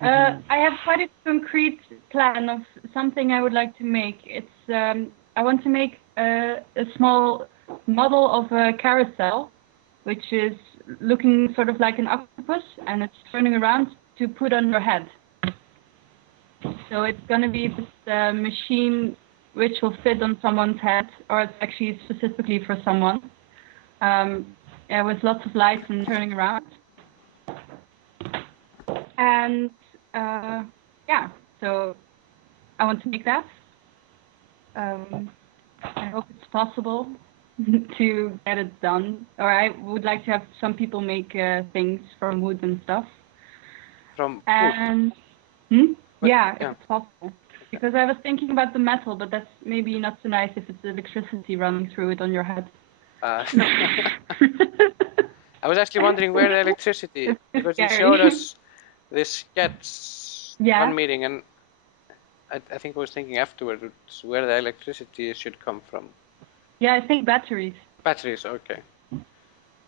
I have quite a concrete plan of something I would like to make. It's I want to make a small model of a carousel, which is looking sort of like an octopus, and it's turning around to put on your head. So it's going to be this machine which will fit on someone's head, or it's actually specifically for someone. With lots of lights and turning around. And yeah, so I want to make that. I hope it's possible to get it done. Or I would like to have some people make things from wood and stuff. From wood? Yeah, yeah, if it's possible. Because I was thinking about the metal, but that's maybe not so nice if it's electricity running through it on your head. I was actually wondering where the electricity, because you showed us this sketch one meeting, and I think I was thinking afterwards where the electricity should come from. Yeah, I think batteries. Batteries, okay.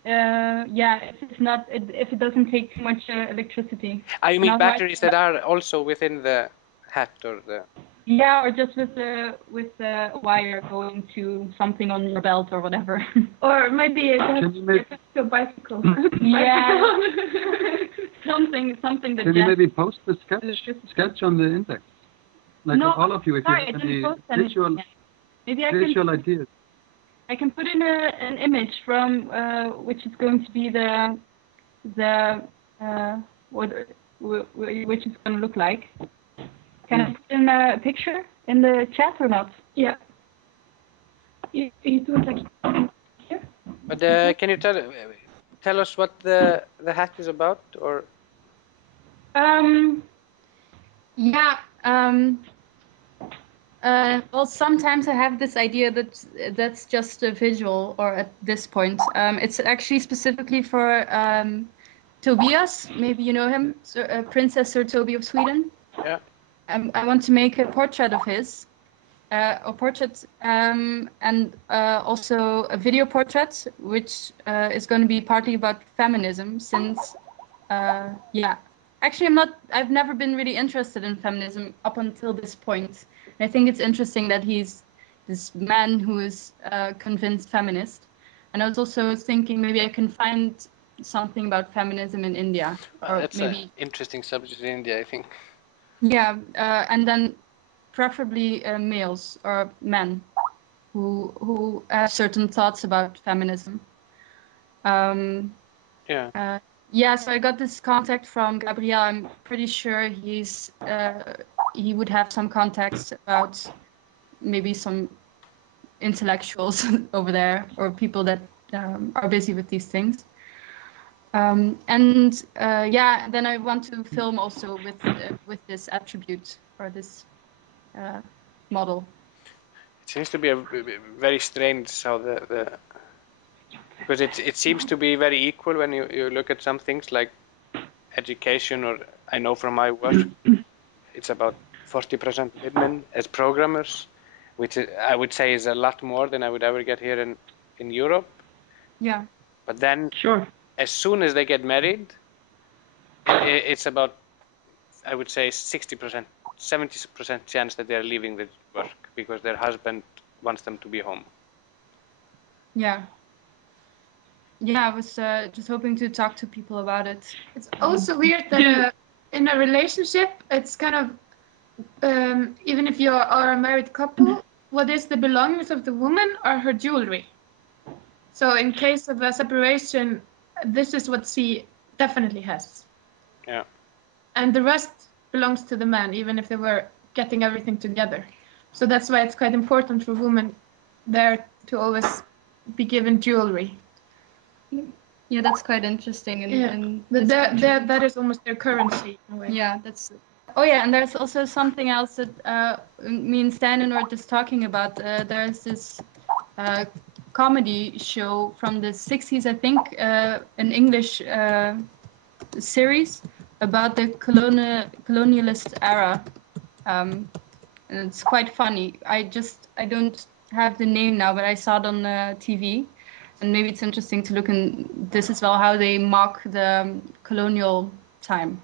Yeah, if it's not, if it doesn't take too much electricity. I mean batteries that are also within the hat or the. Yeah, or just with the wire going to something on your belt or whatever. Or maybe it's a bicycle. Yeah. something that. Can you maybe post the sketch on the index? Like no, all of you, if sorry, you have any visual ideas. I can put in an image from which is going to be which is going to look like. Can I put in a picture in the chat or not? Yeah. You do it like here. But can you tell us what the hat is about, or? Yeah. Well, sometimes I have this idea that's just a visual, or at this point, it's actually specifically for Tobias. Maybe you know him, Princess Sir Toby of Sweden. Yeah. I want to make a portrait of his, and also a video portrait, which is going to be partly about feminism. Since, yeah, actually, I've never been really interested in feminism up until this point. I think it's interesting that he's this man who is a convinced feminist. And I was also thinking maybe I can find something about feminism in India. Or that's maybe an interesting subject in India, I think. Yeah, and then preferably males or men who have certain thoughts about feminism. Yeah. Yeah, so I got this contact from Gabriel. I'm pretty sure he would have some contacts about maybe some intellectuals over there, or people that are busy with these things. And yeah, then I want to film also with this attribute or this model. It seems to be a very strange how because it seems to be very equal when you look at some things like education, or I know from my work it's about 40% women as programmers, which I would say is a lot more than I would ever get here in Europe. Yeah. But then as soon as they get married, it's about, I would say, 60%, 70% chance that they're leaving the work because their husband wants them to be home. Yeah. Yeah, I was just hoping to talk to people about it. It's also weird that in a relationship, it's kind of, even if you are a married couple, what is the belongings of the woman are her jewelry. So in case of a separation, this is what she definitely has. Yeah. And the rest belongs to the man, even if they were getting everything together. So that's why it's quite important for women there to always be given jewelry. Yeah, that's quite interesting. And that is almost their currency in a way. Yeah, that's. Oh yeah, and there's also something else that me and Stijn were just talking about. There's this comedy show from the 60s, I think, an English series about the colonialist era, and it's quite funny. I don't have the name now, but I saw it on TV. And maybe it's interesting to look in this as well, how they mock the colonial time.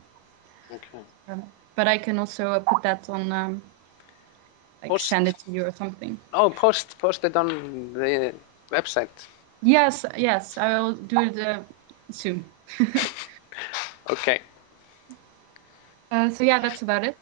Okay. But I can also put that on, like Post. send it to you or something. Oh, post it on the website. Yes, I will do it soon. Okay. So yeah, that's about it.